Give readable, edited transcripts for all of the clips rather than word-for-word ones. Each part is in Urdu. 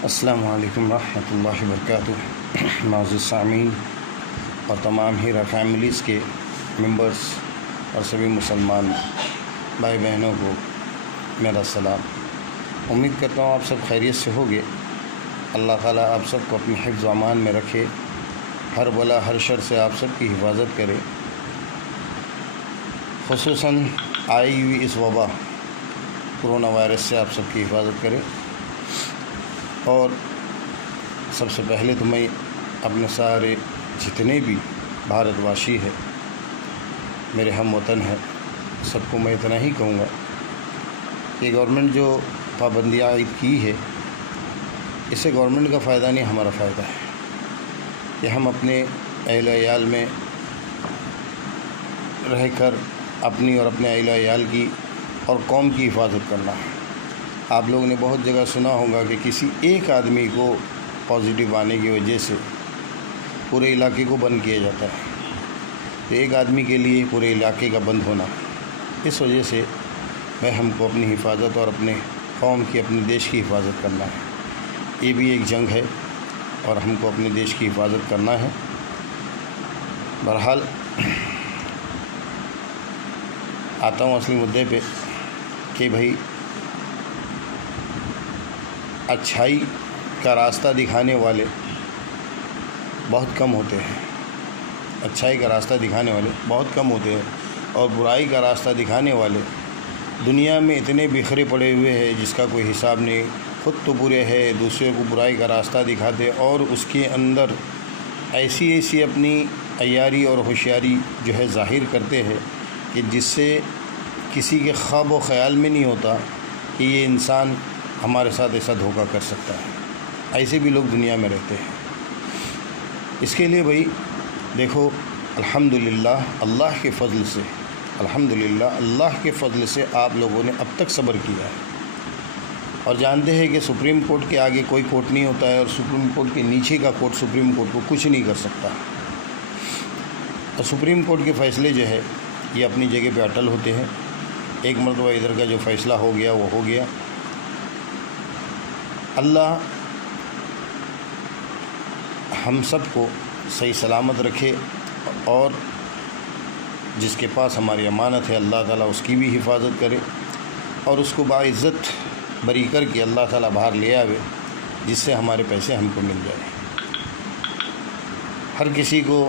السلام علیکم ورحمۃ اللہ وبرکاتہ۔ معزز سامعین اور تمام ہیرا فیملیز کے ممبرس اور سبھی مسلمان بھائی بہنوں کو میرا سلام۔ امید کرتا ہوں آپ سب خیریت سے ہوگے۔ اللہ تعالیٰ آپ سب کو اپنے حفظ و امان میں رکھے، ہر بلا ہر شر سے آپ سب کی حفاظت کرے، خصوصاً آئی ہوئی اس وبا کرونا وائرس سے آپ سب کی حفاظت کرے۔ اور سب سے پہلے تو میں اپنے سارے جتنے بھی بھارت واشی ہے، میرے ہم وطن ہیں، سب کو میں اتنا ہی کہوں گا کہ گورنمنٹ جو پابندیاں عائد کی ہے، اس سے گورنمنٹ کا فائدہ نہیں، ہمارا فائدہ ہے کہ ہم اپنے اہل عیال میں رہ کر اپنی اور اپنے اہل عیال کی اور قوم کی حفاظت کرنا ہے۔ آپ لوگوں نے بہت جگہ سنا ہوگا کہ کسی ایک آدمی کو پازیٹیو آنے کی وجہ سے پورے علاقے کو بند کیا جاتا ہے۔ ایک آدمی کے لیے پورے علاقے کا بند ہونا، اس وجہ سے ہم کو اپنی حفاظت اور اپنے قوم کی، اپنے دیش کی حفاظت کرنا ہے۔ یہ بھی ایک جنگ ہے اور ہم کو اپنے دیش کی حفاظت کرنا ہے۔ بہرحال آتا ہوں اصلی مدعے پہ کہ بھائی اچھائی کا راستہ دکھانے والے بہت کم ہوتے ہیں، اچھائی کا راستہ دکھانے والے بہت کم ہوتے ہیں، اور برائی کا راستہ دکھانے والے دنیا میں اتنے بکھرے پڑے ہوئے ہیں جس کا کوئی حساب نہیں۔ خود تو برے ہے، دوسرے کو برائی کا راستہ دکھاتے اور اس کے اندر ایسی اپنی عیاری اور ہوشیاری جو ہے ظاہر کرتے ہیں کہ جس سے کسی کے خواب و خیال میں نہیں ہوتا کہ یہ انسان ہمارے ساتھ ایسا دھوکہ کر سکتا ہے۔ ایسے بھی لوگ دنیا میں رہتے ہیں۔ اس کے لیے بھائی دیکھو، الحمدللہ اللہ کے فضل سے، اللہ کے فضل سے آپ لوگوں نے اب تک صبر کیا ہے، اور جانتے ہیں کہ سپریم کورٹ کے آگے کوئی کورٹ نہیں ہوتا ہے، اور سپریم کورٹ کے نیچے کا کورٹ سپریم کورٹ کو کچھ نہیں کر سکتا۔ اور سپریم کورٹ کے فیصلے جو ہے یہ اپنی جگہ پہ اٹل ہوتے ہیں۔ ایک مرتبہ ادھر کا جو فیصلہ ہو گیا وہ ہو گیا۔ اللہ ہم سب کو صحیح سلامت رکھے، اور جس کے پاس ہماری امانت ہے اللہ تعالیٰ اس کی بھی حفاظت کرے، اور اس کو باعزت بری کر کے اللہ تعالیٰ باہر لے آوے، جس سے ہمارے پیسے ہم کو مل جائیں۔ ہر کسی کو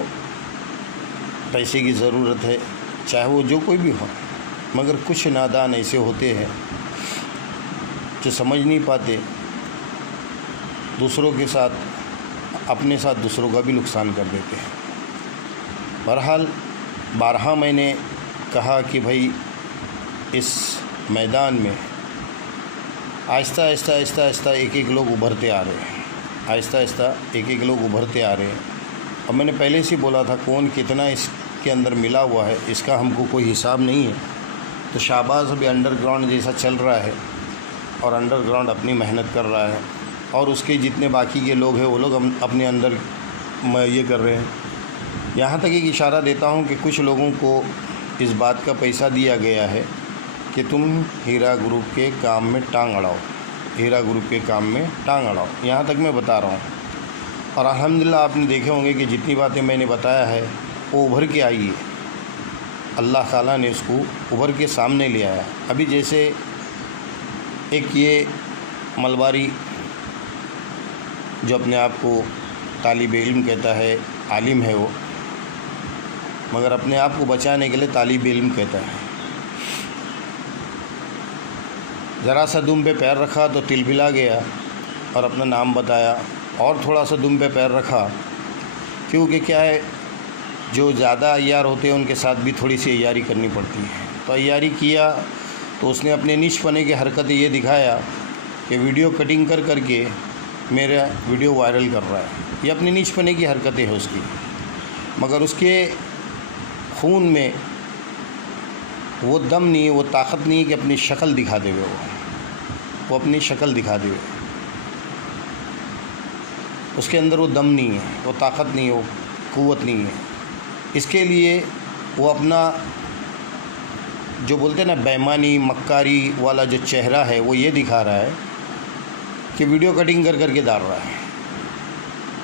پیسے کی ضرورت ہے، چاہے وہ جو کوئی بھی ہو، مگر کچھ نادان ایسے ہوتے ہیں جو سمجھ نہیں پاتے، دوسروں کے ساتھ، اپنے ساتھ دوسروں کا بھی نقصان کر دیتے ہیں۔ بہرحال بارہا میں نے کہا کہ بھائی اس میدان میں آہستہ آہستہ ایک لوگ ابھرتے آ رہے ہیں، آہستہ آہستہ ایک لوگ ابھرتے آ رہے ہیں۔ اور میں نے پہلے سے بولا تھا کون کتنا اس کے اندر ملا ہوا ہے اس کا ہم کو کوئی حساب نہیں ہے۔ تو شہباز ابھی انڈر گراؤنڈ جیسا چل رہا ہے، اور انڈر گراؤنڈ اپنی محنت کر رہا ہے، اور اس کے جتنے باقی کے لوگ ہیں وہ لوگ اپنے اندر یہ کر رہے ہیں۔ یہاں تک ایک اشارہ دیتا ہوں کہ کچھ لوگوں کو اس بات کا پیسہ دیا گیا ہے کہ تم ہیرا گروپ کے کام میں ٹانگ اڑاؤ، ہیرا گروپ کے کام میں ٹانگ اڑاؤ، یہاں تک میں بتا رہا ہوں۔ اور الحمدللہ آپ نے دیکھے ہوں گے کہ جتنی باتیں میں نے بتایا ہے وہ ابھر کے آئی ہے، اللہ تعالیٰ نے اس کو ابھر کے سامنے لے آیا۔ ابھی جیسے ایک یہ ملباری جو اپنے آپ کو طالب علم کہتا ہے، عالم ہے وہ، مگر اپنے آپ کو بچانے کے لیے طالب علم کہتا ہے، ذرا سا دم پہ پیر رکھا تو تل بھلا گیا اور اپنا نام بتایا، اور تھوڑا سا دم پہ پیر رکھا، کیونکہ کیا ہے جو زیادہ عیار ہوتے ہیں ان کے ساتھ بھی تھوڑی سی عیاری کرنی پڑتی ہے۔ تو عیاری کیا تو اس نے اپنے نیچ پنے کی حرکت یہ دکھایا کہ ویڈیو کٹنگ کر کے میرا ویڈیو وائرل کر رہا ہے۔ یہ اپنے نیچ پنے کی حرکتیں ہیں اس کی، مگر اس کے خون میں وہ دم نہیں ہے، وہ طاقت نہیں ہے کہ اپنی شکل دکھا دے وہ اپنی شکل دکھا دے، اس کے اندر وہ دم نہیں ہے، وہ طاقت نہیں ہے، وہ قوت نہیں ہے۔ اس کے لیے وہ اپنا جو بولتے ہیں نا بےمانی مکاری والا جو چہرہ ہے وہ یہ دکھا رہا ہے کہ ویڈیو کٹنگ کر کے ڈال رہا ہے.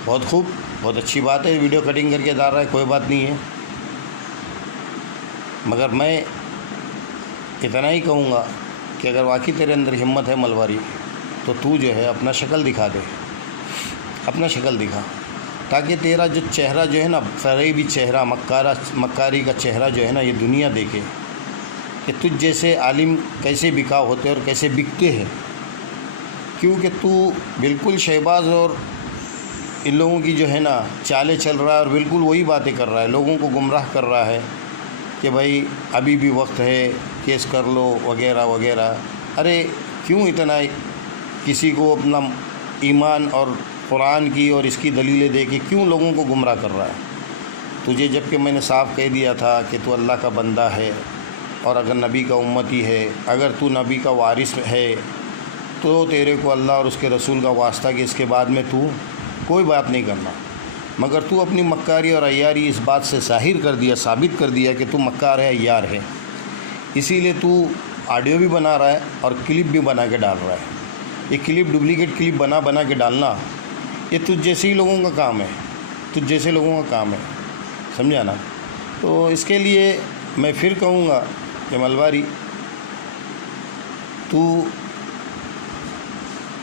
بہت خوب، بہت اچھی بات ہے، ویڈیو کٹنگ کر کے ڈال رہا ہے، کوئی بات نہیں ہے. مگر میں اتنا ہی کہوں گا کہ اگر واقعی تیرے اندر ہمت ہے ملواری، تو تو جو ہے اپنا شکل دکھا دے، اپنا شکل دکھا، تاکہ تیرا جو چہرہ جو ہے نا، فریبی چہرہ، مکاری کا چہرہ جو ہے نا، یہ دنیا دیکھے کہ تجھ جیسے عالم کیسے بکاؤ ہوتے اور کیسے بکتے ہیں. کیونکہ تو بالکل شہباز اور ان لوگوں کی جو ہے نا چالیں چل رہا ہے، اور بالکل وہی باتیں کر رہا ہے، لوگوں کو گمراہ کر رہا ہے کہ بھائی ابھی بھی وقت ہے، کیس کر لو وغیرہ وغیرہ. ارے کیوں اتنا کسی کو اپنا ایمان اور قرآن کی اور اس کی دلیلیں دے کے کیوں لوگوں کو گمراہ کر رہا ہے؟ تجھے جب کہ میں نے صاف کہہ دیا تھا کہ تو اللہ کا بندہ ہے، اور اگر نبی کا امتی ہے، اگر تو نبی کا وارث ہے، تو تیرے کو اللہ اور اس کے رسول کا واسطہ کہ اس کے بعد میں تو کوئی بات نہیں کرنا. مگر تو اپنی مکاری اور عیاری اس بات سے ظاہر کر دیا، ثابت کر دیا کہ تو مکار ہے، عیار ہے. اسی لیے تو آڈیو بھی بنا رہا ہے اور کلپ بھی بنا کے ڈال رہا ہے. یہ کلپ، ڈپلیکیٹ کلپ بنا کے ڈالنا، یہ تجھ جیسے ہی لوگوں کا کام ہے، تجھ جیسے لوگوں کا کام ہے، سمجھا نا؟ تو اس کے لیے میں پھر کہوں گا کہ ملواری، تو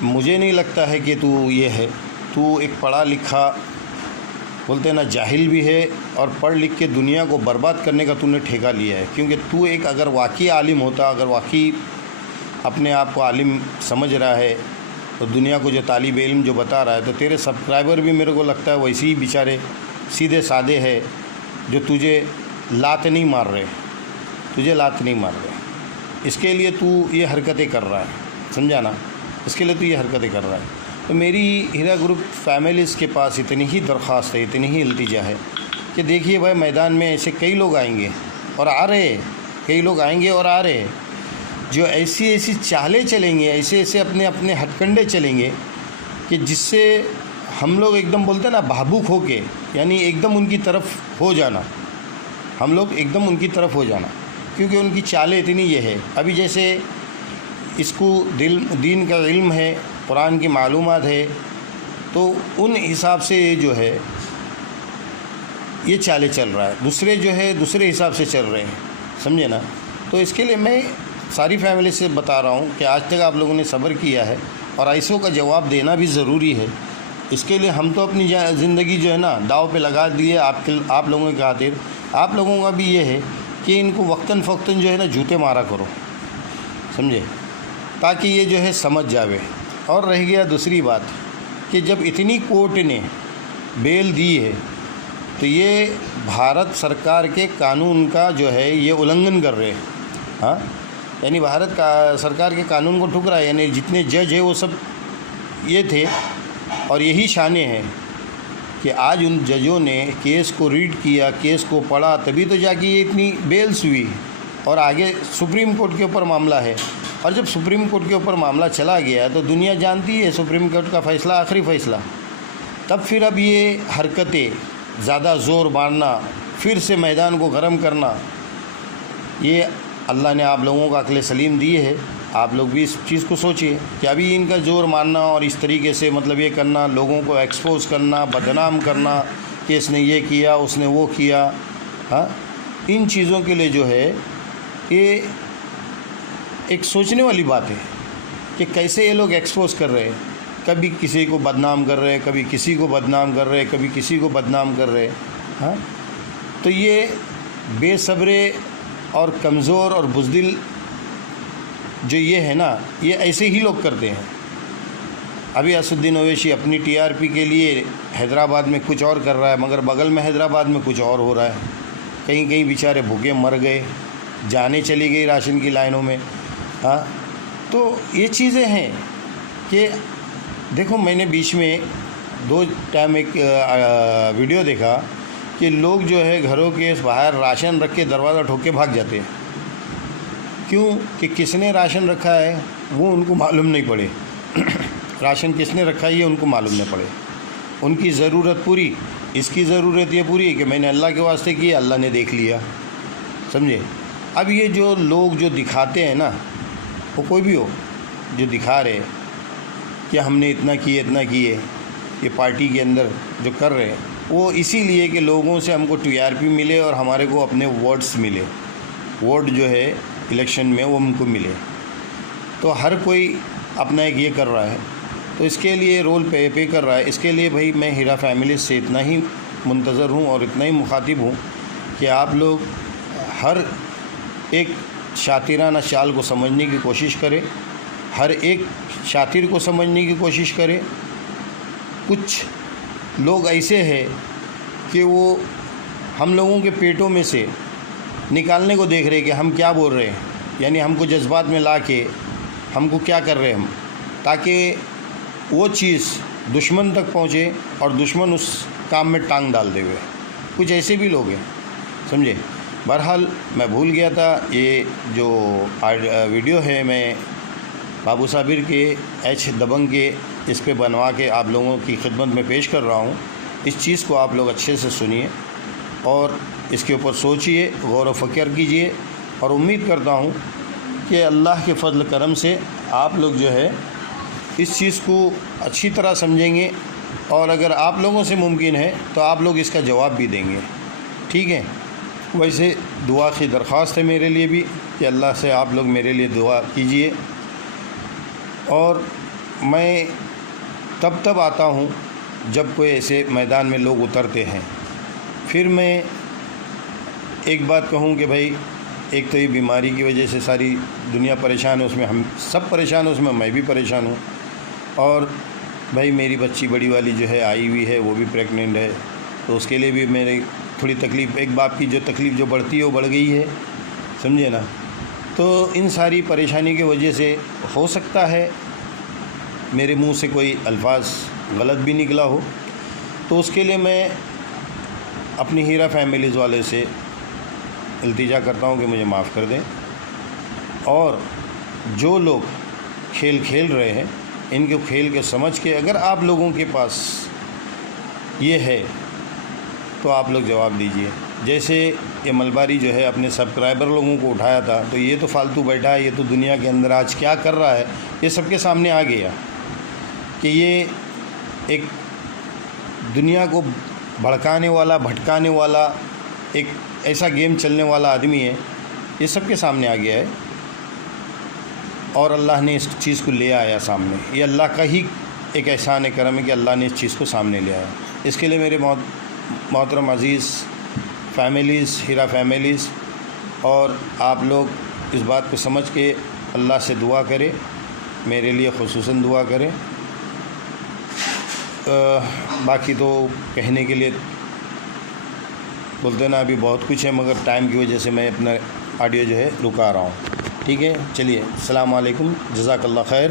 مجھے نہیں لگتا ہے کہ تو یہ ہے، تو ایک پڑھا لکھا، بولتے ہیں نا جاہل بھی ہے، اور پڑھ لکھ کے دنیا کو برباد کرنے کا تو نے ٹھیکہ لیا ہے. کیونکہ تو ایک اگر واقعی عالم ہوتا، اگر واقعی اپنے آپ کو عالم سمجھ رہا ہے، تو دنیا کو جو طالب علم جو بتا رہا ہے، تو تیرے سبسکرائبر بھی میرے کو لگتا ہے ویسے ہی بیچارے سیدھے سادے ہے، جو تجھے لات نہیں مار رہے، تجھے لات نہیں مار رہے. اس کے لیے تو یہ حرکتیں کر رہا ہے، سمجھا نا؟ اس کے لیے تو یہ حرکتیں کر رہا ہے. تو میری ہیرا گروپ فیملیز کے پاس اتنی ہی درخواست ہے، اتنی ہی التجا ہے کہ دیکھیے بھائی، میدان میں ایسے کئی لوگ آئیں گے اور آ رہے ہیں، کئی لوگ آئیں گے اور آ رہے ہیں، جو ایسی چالیں چلیں گے، ایسے اپنے ہتھ کنڈے چلیں گے کہ جس سے ہم لوگ ایک دم بولتے ہیں نا بھابوک ہو کے، یعنی ایک دم ان کی طرف ہو جانا، ہم لوگ ایک دم ان کی طرف ہو جانا. کیونکہ ان کی چالیں اتنی یہ ہے. ابھی جیسے اس کو دین کا علم ہے، قرآن کی معلومات ہے، تو ان حساب سے جو ہے یہ چالیں چل رہا ہے. دوسرے جو ہے دوسرے حساب سے چل رہے ہیں، سمجھے نا؟ تو اس کے لیے میں ساری فیملی سے بتا رہا ہوں کہ آج تک آپ لوگوں نے صبر کیا ہے، اور ایسوں کا جواب دینا بھی ضروری ہے. اس کے لیے ہم تو اپنی زندگی جو ہے نا داؤ پہ لگا دیے آپ لوگوں کی خاطر. آپ لوگوں کا بھی یہ ہے کہ ان کو وقتاً فوقتاً جو ہے نا جوتے مارا کرو، سمجھے، تاکہ یہ جو ہے سمجھ جاوے. اور رہ گیا دوسری بات کہ جب اتنی کورٹ نے بیل دی ہے، تو یہ بھارت سرکار کے قانون کا جو ہے یہ النگھن کر رہے ہیں. ہاں، یعنی بھارت کا سرکار کے قانون کو ٹھکرا ہے. یعنی جتنے جج ہیں وہ سب یہ تھے، اور یہی شانیں ہیں کہ آج ان ججوں نے کیس کو ریڈ کیا، کیس کو پڑھا، تبھی تو جا کے یہ اتنی بیلس ہوئی. اور آگے سپریم کورٹ کے اوپر معاملہ ہے، اور جب سپریم کورٹ کے اوپر معاملہ چلا گیا تو دنیا جانتی ہے سپریم کورٹ کا فیصلہ آخری فیصلہ. تب پھر اب یہ حرکتیں، زیادہ زور مارنا، پھر سے میدان کو گرم کرنا، یہ اللہ نے آپ لوگوں کو عقل سلیم دی ہے. آپ لوگ بھی اس چیز کو سوچئے کہ ابھی ان کا زور مارنا اور اس طریقے سے مطلب یہ کرنا، لوگوں کو ایکسپوز کرنا، بدنام کرنا کہ اس نے یہ کیا، اس نے وہ کیا، ہاں، ان چیزوں کے لیے جو ہے یہ ایک سوچنے والی بات ہے کہ کیسے یہ لوگ ایکسپوز کر رہے ہیں. کبھی کسی کو بدنام کر رہے، کبھی کسی کو بدنام کر رہے، کبھی کسی کو بدنام کر رہے. ہاں، تو یہ بے صبرے اور کمزور اور بزدل جو یہ ہے نا، یہ ایسے ہی لوگ کرتے ہیں. ابھی اسد الدین اویسی اپنی ٹی آر پی کے لیے حیدرآباد میں کچھ اور کر رہا ہے، مگر بغل میں حیدرآباد میں کچھ اور ہو رہا ہے. کہیں بیچارے بھوکے مر گئے، جانیں چلی گئی راشن کی لائنوں میں. ہاں، تو یہ چیزیں ہیں کہ دیکھو، میں نے بیچ میں 2 ٹائم ایک ویڈیو دیکھا کہ لوگ جو ہے گھروں کے باہر راشن رکھ کے دروازہ ٹھوک کے بھاگ جاتے ہیں. کیوں؟ کہ کس نے راشن رکھا ہے وہ ان کو معلوم نہیں پڑے. راشن کس نے رکھا ہے یہ ان کو معلوم نہیں پڑے. ان کی ضرورت پوری، اس کی ضرورت یہ پوری ہے کہ میں نے اللہ کے واسطے کیا، اللہ نے دیکھ لیا، سمجھے. اب یہ جو لوگ جو دکھاتے ہیں نا، وہ کوئی بھی ہو جو دکھا رہے، کہ ہم نے اتنا کیے یہ پارٹی کے اندر جو کر رہے ہیں وہ اسی لیے کہ لوگوں سے ہم کو TRP ملے اور ہمارے کو اپنے ووٹس ملے، ووٹ جو ہے الیکشن میں وہ ہم کو ملے۔ تو ہر کوئی اپنا ایک یہ کر رہا ہے، تو اس کے لیے رول پے کر رہا ہے۔ اس کے لیے بھائی میں ہیرا فیملی سے اتنا ہی منتظر ہوں اور اتنا ہی مخاطب ہوں کہ آپ لوگ ہر ایک شاطرانہ چال کو سمجھنے کی کوشش کرے، ہر ایک شاطر کو سمجھنے کی کوشش کرے۔ کچھ لوگ ایسے ہیں کہ وہ ہم لوگوں کے پیٹوں میں سے نکالنے کو دیکھ رہے کہ ہم کیا بول رہے ہیں، یعنی ہم کو جذبات میں لا کے ہم کو کیا کر رہے ہیں ہم، تاکہ وہ چیز دشمن تک پہنچے اور دشمن اس کام میں ٹانگ ڈال دے ہوئے۔ کچھ ایسے بھی لوگ ہیں، سمجھے۔ بہرحال میں بھول گیا تھا، یہ جو ویڈیو ہے میں بابو صابر کے دبنگ کے اس پہ بنوا کے آپ لوگوں کی خدمت میں پیش کر رہا ہوں۔ اس چیز کو آپ لوگ اچھے سے سنیے اور اس کے اوپر سوچئے، غور و فکر کیجئے، اور امید کرتا ہوں کہ اللہ کے فضل کرم سے آپ لوگ جو ہے اس چیز کو اچھی طرح سمجھیں گے، اور اگر آپ لوگوں سے ممکن ہے تو آپ لوگ اس کا جواب بھی دیں گے، ٹھیک ہے۔ ویسے دعا کی درخواست ہے میرے لیے بھی کہ اللہ سے آپ لوگ میرے لیے دعا کیجئے، اور میں تب آتا ہوں جب کوئی ایسے میدان میں لوگ اترتے ہیں۔ پھر میں ایک بات کہوں کہ بھائی ایک تو یہ بیماری کی وجہ سے ساری دنیا پریشان ہے، اس میں ہم سب پریشان ہیں، اس میں بھی پریشان ہوں، اور بھائی میری بچی بڑی والی جو ہے آئی ہوئی ہے، وہ بھی پریگننٹ ہے، تو اس کے لیے بھی میری تھوڑی تکلیف، ایک باپ کی جو تکلیف جو بڑھتی ہے وہ بڑھ گئی ہے، سمجھے نا۔ تو ان ساری پریشانی کی وجہ سے ہو سکتا ہے میرے منہ سے کوئی الفاظ غلط بھی نکلا ہو، تو اس کے لیے میں اپنی ہیرا فیملیز والے سے التجا کرتا ہوں کہ مجھے معاف کر دیں، اور جو لوگ کھیل کھیل رہے ہیں ان کے کھیل کے سمجھ کے اگر آپ لوگوں کے پاس یہ ہے تو آپ لوگ جواب دیجئے۔ جیسے یہ ملباری جو ہے اپنے سبسکرائبر لوگوں کو اٹھایا تھا، تو یہ تو فالتو بیٹھا ہے، یہ تو دنیا کے اندر آج کیا کر رہا ہے یہ سب کے سامنے آ گیا کہ یہ ایک دنیا کو بھڑکانے والا، بھٹکانے والا، ایک ایسا گیم چلنے والا آدمی ہے، یہ سب کے سامنے آ گیا ہے، اور اللہ نے اس چیز کو لے آیا سامنے۔ یہ اللہ کا ہی ایک احسان کرم ہے کہ اللہ نے اس چیز کو سامنے لے آیا۔ اس کے لیے میرے محترم عزیز فیملیز، ہیرا فیملیز، اور آپ لوگ اس بات کو سمجھ کے اللہ سے دعا کریں، میرے لیے خصوصاً دعا کریں۔ باقی تو کہنے کے لیے بولتے نا ابھی بہت کچھ ہے، مگر ٹائم کی وجہ سے میں اپنا آڈیو جو ہے رکا رہا ہوں، ٹھیک ہے۔ چلیے، السلام علیکم، جزاک اللہ خیر۔